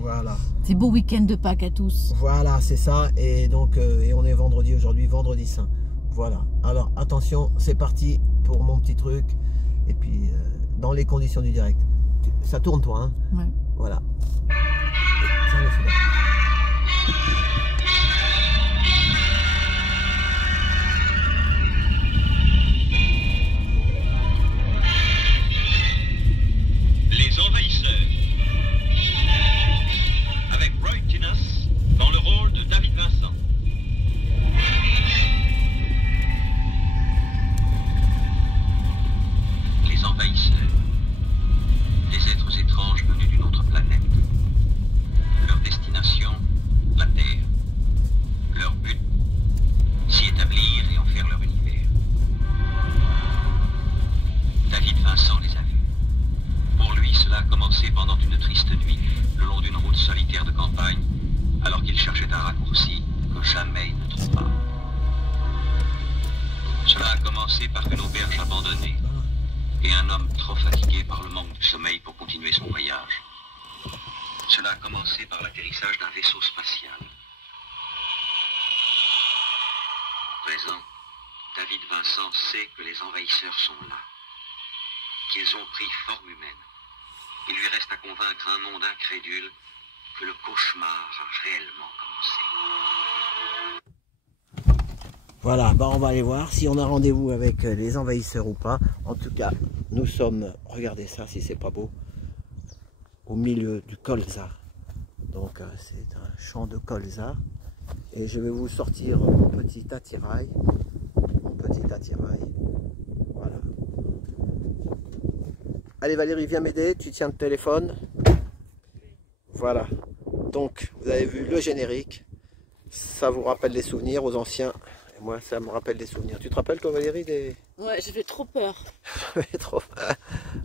Voilà. C'est beau week-end de Pâques à tous. Voilà, c'est ça. Et donc, et on est vendredi aujourd'hui, vendredi saint. Voilà. Alors, attention, c'est parti pour mon petit truc. Et puis, dans les conditions du direct. Ça tourne, toi, hein? Ouais. Voilà. Tiens, le fil. Les Envahisseurs, avec Roy Kinnes dans le rôle de David Vincent. Les Envahisseurs, des êtres étranges venus d'une autre planète. Leur destination, la Terre. Leur but, s'y établir et en faire leur univers. David Vincent les a vus. Pour lui, cela a commencé pendant une triste nuit, le long d'une route solitaire de campagne, alors qu'il cherchait un raccourci que jamais il ne trouva. Cela a commencé par une auberge abandonnée et un homme trop fatigué par le manque de sommeil pour continuer son voyage. Cela a commencé par l'atterrissage d'un vaisseau spatial. À présent, David Vincent sait que les envahisseurs sont là, qu'ils ont pris forme humaine. Il lui reste à convaincre un monde incrédule que le cauchemar a réellement commencé. Voilà, bah on va aller voir si on a rendez-vous avec les envahisseurs ou pas. En tout cas, nous sommes, regardez ça si c'est pas beau, au milieu du colza. Donc c'est un champ de colza. Et je vais vous sortir mon petit attirail. Mon petit attirail. Voilà. Allez Valérie, viens m'aider, tu tiens le téléphone. Voilà. Donc, vous avez vu le générique. Ça vous rappelle des souvenirs aux anciens. Et moi, ça me rappelle des souvenirs. Tu te rappelles toi Valérie des... Ouais, j'ai fait trop peur. Trop.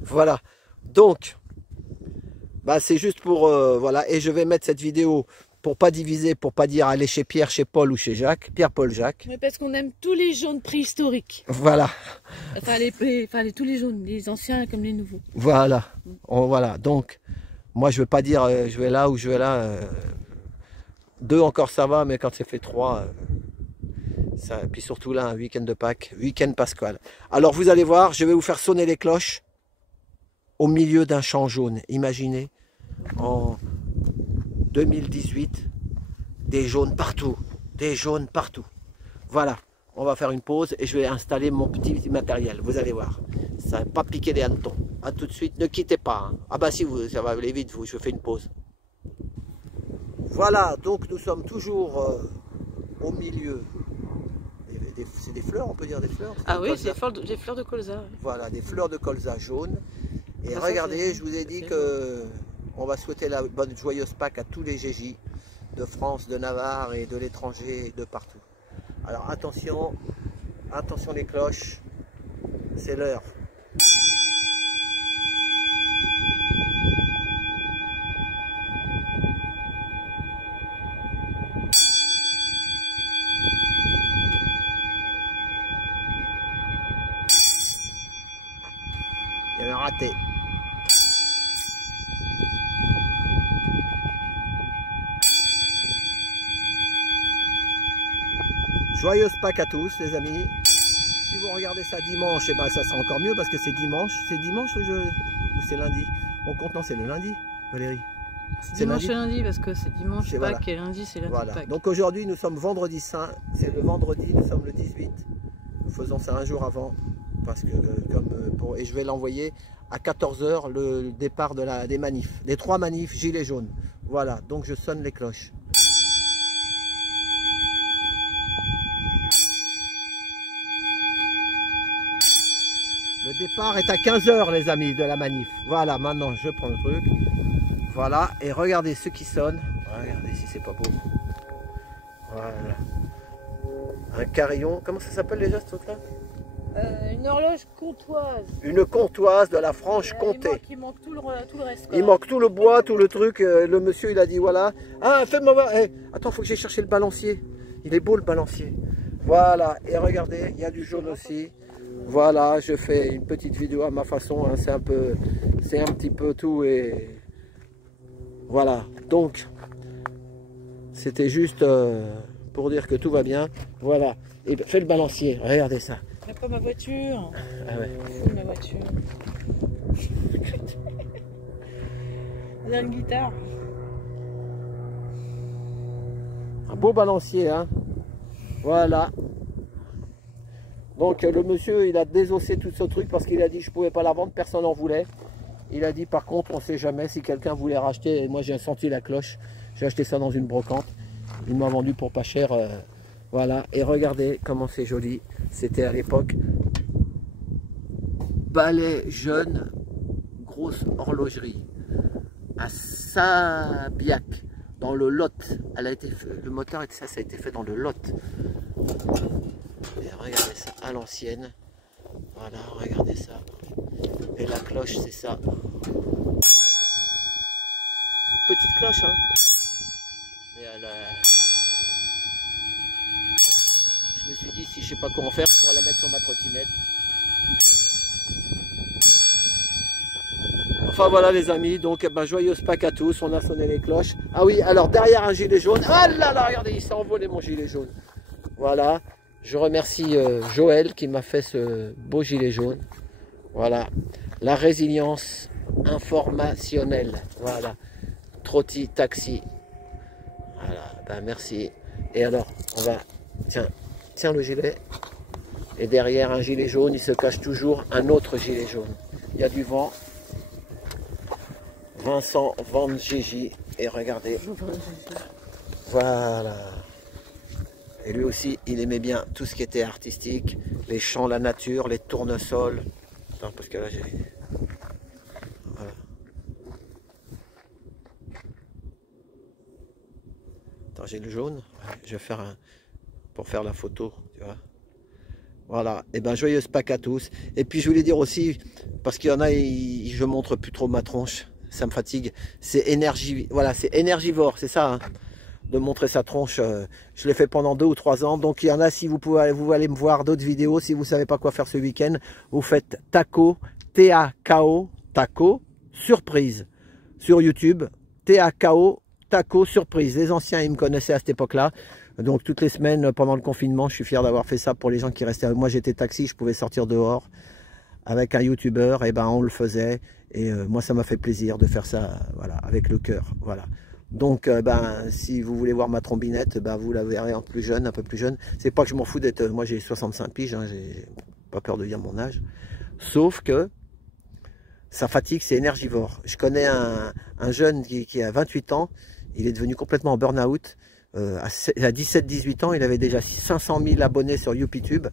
Voilà. Donc, bah, c'est juste pour... voilà. Et je vais mettre cette vidéo pour pas diviser, pour pas dire aller chez Pierre, chez Paul ou chez Jacques. Pierre, Paul, Jacques. Mais parce qu'on aime tous les jaunes préhistoriques. Voilà. Enfin, tous les jaunes, les anciens comme les nouveaux. Voilà. Voilà. Donc, moi, je veux pas dire je vais là ou je vais là. 2 encore ça va, mais quand c'est fait 3, ça, puis surtout là, un week-end de Pâques, week-end pascal. Alors, vous allez voir, je vais vous faire sonner les cloches au milieu d'un champ jaune. Imaginez, en 2018, des jaunes partout. Des jaunes partout. Voilà. On va faire une pause et je vais installer mon petit matériel. Vous allez voir. Ça va pas piquer des hannetons. A tout de suite. Ne quittez pas. Hein. Ah bah si, vous, ça va aller vite. Vous, je fais une pause. Voilà. Donc nous sommes toujours au milieu. C'est des fleurs, on peut dire des fleurs. Ah oui, c'est des fleurs de colza. Ouais. Voilà, des fleurs de colza jaunes. Et Ah, regardez, je vous ai dit que on va souhaiter la bonne joyeuse Pâques à tous les GJ de France, de Navarre et de l'étranger et de partout. Alors attention, attention les cloches, c'est l'heure. Il y en a raté. Joyeuse Pâques à tous les amis. Si vous regardez ça dimanche, et ben ça sera encore mieux parce que c'est dimanche. C'est dimanche ou c'est lundi? On compte, non, c'est le lundi, Valérie. C'est dimanche et lundi parce que c'est dimanche Pâques voilà. Et lundi c'est lundi Voilà. Pâques. Donc aujourd'hui nous sommes vendredi saint, c'est le vendredi, nous sommes le 18. Nous faisons ça un jour avant parce que et je vais l'envoyer à 14 h le départ des manifs, des 3 manifs gilets jaunes. Voilà, donc je sonne les cloches. Le départ est à 15 h les amis de la manif. Voilà, maintenant je prends le truc. Voilà, et regardez ce qui sonne. Regardez si c'est pas beau. Voilà. Un carillon. Comment ça s'appelle déjà ce truc-là? Une horloge comtoise. Une comtoise de la Franche-Comté. Il manque tout le reste. Il manque tout le bois, tout le truc. Le monsieur il a dit voilà. Ah, fais-moi voir. Hey, attends, faut que j'aille chercher le balancier. Il est beau le balancier. Voilà, et regardez, il y a du jaune aussi. Voilà, je fais une petite vidéo à ma façon. Hein. C'est un petit peu tout et Voilà, donc c'était juste pour dire que tout va bien. Voilà, et fais le balancier, regardez ça. Mais pas ma voiture. Ah ouais. Fou, ma voiture. On a une guitare. Un beau balancier, hein. Voilà. Donc le monsieur, il a désossé tout ce truc parce qu'il a dit je pouvais pas la vendre, personne n'en voulait. Il a dit par contre, on sait jamais si quelqu'un voulait racheter. Et moi j'ai senti la cloche. J'ai acheté ça dans une brocante. Il m'a vendu pour pas cher. Voilà. Et regardez comment c'est joli. C'était à l'époque. Balai jeune, grosse horlogerie. À Sabiac, dans le Lot. Elle a été fait, le moteur, ça a été fait dans le Lot. Et regardez ça, à l'ancienne. Voilà, regardez ça. Et la cloche, c'est ça. Petite cloche, hein. Mais elle a... Je me suis dit, si je sais pas quoi en faire, je pourrais la mettre sur ma trottinette. Enfin voilà les amis, donc ben, joyeuse Pâques à tous, on a sonné les cloches. Ah oui, alors derrière un gilet jaune, ah là là, regardez, il s'est envolé mon gilet jaune. Voilà, je remercie Joël qui m'a fait ce beau gilet jaune. Voilà, la résilience informationnelle, voilà, Trotti Taxi. Voilà, ben merci. Et alors, on va, tiens le gilet. Et derrière un gilet jaune, il se cache toujours un autre gilet jaune. Il y a du vent. Vincent Van Gigi, et regardez, voilà, et lui aussi il aimait bien tout ce qui était artistique, les champs, la nature, les tournesols. Attends, parce que là j'ai, voilà. Attends, j'ai le jaune, je vais faire un, pour faire la photo, tu vois. Voilà, et ben joyeuse Pâques à tous. Et puis je voulais dire aussi, parce qu'il y en a, je montre plus trop ma tronche. Ça me fatigue, c'est énergie, voilà, c'est énergivore, c'est ça, hein, de montrer sa tronche. Je l'ai fait pendant 2 ou 3 ans, donc il y en a, si vous allez me voir d'autres vidéos, si vous ne savez pas quoi faire ce week-end, vous faites taco, T-A-K-O, taco, surprise, sur YouTube, T-A-K-O, taco, surprise. Les anciens, ils me connaissaient à cette époque-là, donc toutes les semaines, pendant le confinement, je suis fier d'avoir fait ça pour les gens qui restaient. Moi, j'étais taxi, je pouvais sortir dehors, avec un youtubeur, et ben on le faisait. Et moi, ça m'a fait plaisir de faire ça, voilà, avec le cœur, voilà. Donc, ben, si vous voulez voir ma trombinette, ben, vous la verrez en plus jeune, un peu plus jeune. C'est pas que je m'en fous d'être, moi j'ai 65 piges, hein, j'ai pas peur de dire mon âge. Sauf que ça fatigue, c'est énergivore. Je connais un jeune qui a 28 ans, il est devenu complètement en burn-out. À 17-18 ans, il avait déjà 500 000 abonnés sur YouTube.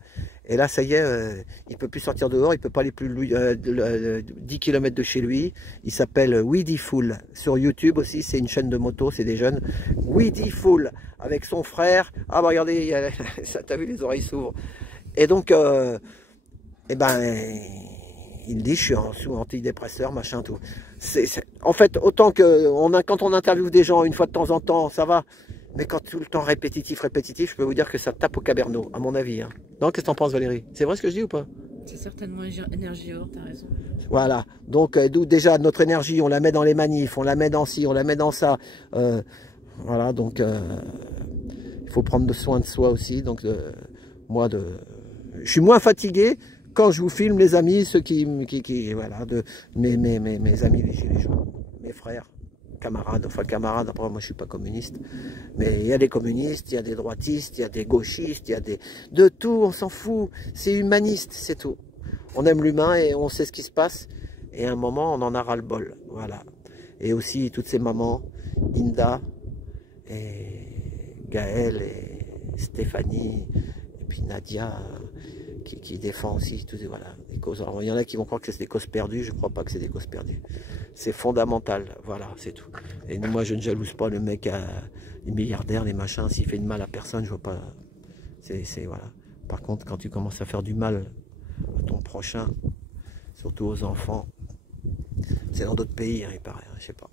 Et là, ça y est, il peut plus sortir dehors, il peut pas aller plus 10 km de chez lui. Il s'appelle Weedyful sur YouTube aussi, c'est une chaîne de moto, c'est des jeunes. Weedyful avec son frère. Ah bah regardez, ça t'as vu, les oreilles s'ouvrent. Et donc, eh ben, il dit je suis sous antidépresseur, machin tout. En fait, autant que quand on interviewe des gens une fois de temps en temps, ça va. Mais quand tout le temps répétitif, je peux vous dire que ça tape au cabernet, à mon avis. Hein. Non, qu'est-ce que t'en penses, Valérie? C'est vrai ce que je dis ou pas? C'est certainement énergivore, t'as raison. Voilà. Donc, d'où déjà notre énergie, on la met dans les manifs, on la met dans ci, on la met dans ça. Voilà, donc il faut prendre soin de soi aussi. Donc, je suis moins fatigué quand je vous filme, les amis, ceux voilà, mes amis les gilets jaunes, mes frères. Camarades, enfin camarades, après moi je suis pas communiste, mais il y a des communistes, il y a des droitistes, il y a des gauchistes, il y a de tout, on s'en fout, c'est humaniste, c'est tout. On aime l'humain et on sait ce qui se passe, et à un moment on en a ras-le-bol, voilà. Et aussi toutes ces mamans, Inda, et Gaëlle, et Stéphanie, et puis Nadia, qui défend aussi toutes voilà, les causes. Alors, il y en a qui vont croire que c'est des causes perdues, je ne crois pas que c'est des causes perdues. C'est fondamental, voilà, c'est tout. Et moi, je ne jalouse pas le mec, les milliardaires, les machins, s'il fait de mal à personne, je vois pas. Voilà. Par contre, quand tu commences à faire du mal à ton prochain, surtout aux enfants, c'est dans d'autres pays, hein, il paraît, hein, je sais pas.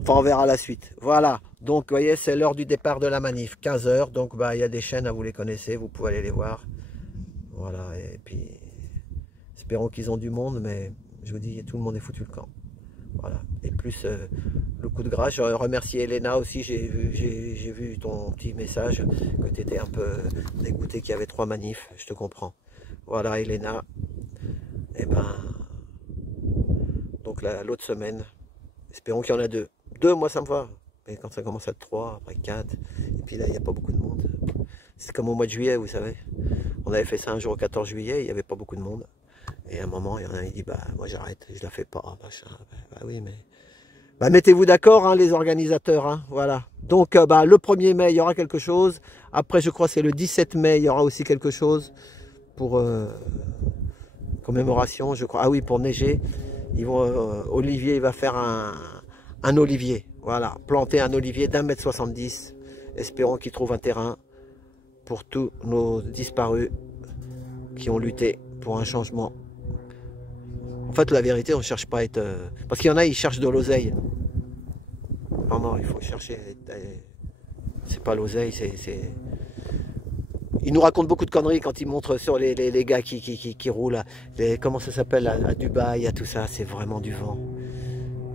Enfin, on verra la suite. Voilà, donc, vous voyez, c'est l'heure du départ de la manif, 15 h. Donc, bah, il y a des chaînes, vous les connaissez, vous pouvez aller les voir. Voilà, et puis espérons qu'ils ont du monde, mais je vous dis, tout le monde est foutu le camp. Voilà. Et plus le coup de grâce, je remercie Elena aussi, j'ai vu ton petit message, que tu étais un peu dégoûté qu'il y avait 3 manifs, je te comprends. Voilà Elena. Et ben, donc l'autre semaine, espérons qu'il y en a 2. 2, moi ça me va. Mais quand ça commence à être 3, après 4, et puis là il n'y a pas beaucoup de monde. C'est comme au mois de juillet, vous savez. On avait fait ça un jour au 14 juillet, il n'y avait pas beaucoup de monde. Et à un moment, il y en a un qui dit, bah moi j'arrête, je la fais pas, machin. Bah oui, mais... Bah mettez-vous d'accord, hein, les organisateurs, hein, voilà. Donc bah, le 1er mai, il y aura quelque chose. Après, je crois que c'est le 17 mai, il y aura aussi quelque chose pour commémoration, je crois. Ah oui, pour neiger. Ils vont, Olivier, il va faire un olivier. Voilà, planter un olivier d'1,70 m. Espérons qu'il trouve un terrain pour tous nos disparus qui ont lutté pour un changement. En fait, la vérité, on ne cherche pas à être... Parce qu'il y en a, ils cherchent de l'oseille. Non, non, il faut chercher... C'est pas l'oseille, c'est... Ils nous racontent beaucoup de conneries quand ils montrent sur les gars qui roulent. Comment ça s'appelle à Dubaï, à tout ça. C'est vraiment du vent.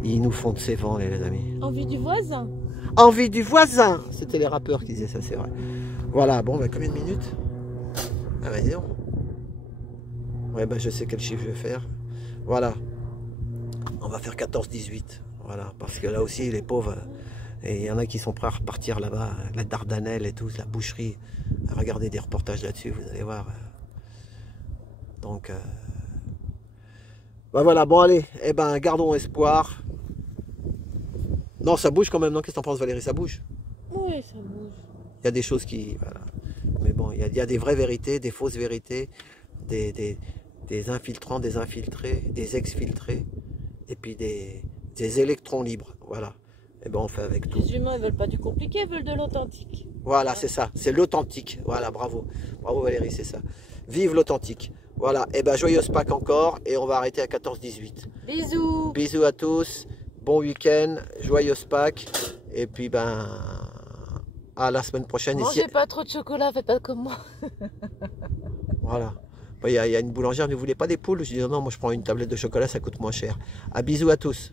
Ils nous font de ces vents, les amis. Envie du voisin. Envie du voisin. C'était les rappeurs qui disaient ça, c'est vrai. Voilà, bon, bah, combien de minutes? Ah bah dis donc. Ouais, bah je sais quel chiffre je vais faire. Voilà. On va faire 14-18. Voilà, parce que là aussi, les pauvres... Et il y en a qui sont prêts à repartir là-bas, la Dardanelle et tout, la boucherie. Regardez des reportages là-dessus, vous allez voir. Donc, bah voilà, bon allez, eh ben, gardons espoir. Non, ça bouge quand même, non? Qu'est-ce que t'en penses, Valérie? Ça bouge? Oui, ça bouge. Il y a des choses qui... Voilà. Mais bon, il y a des vraies vérités, des fausses vérités, des infiltrants, des infiltrés, des exfiltrés, et puis des électrons libres, voilà. Et ben on fait avec tout. Les humains, ils veulent pas du compliqué, ils veulent de l'authentique. Voilà, c'est ça, c'est l'authentique. Voilà, bravo. Bravo Valérie, c'est ça. Vive l'authentique. Voilà, et ben joyeuse Pâques encore, et on va arrêter à 14-18. Bisous. Bisous à tous, bon week-end, joyeuse Pâques, et puis ben à la semaine prochaine. Mangez pas trop de chocolat, faites pas comme moi. Voilà. Il y a une boulangère, ne voulait pas des poules. Je dis non, moi je prends une tablette de chocolat, ça coûte moins cher. À bisous à tous.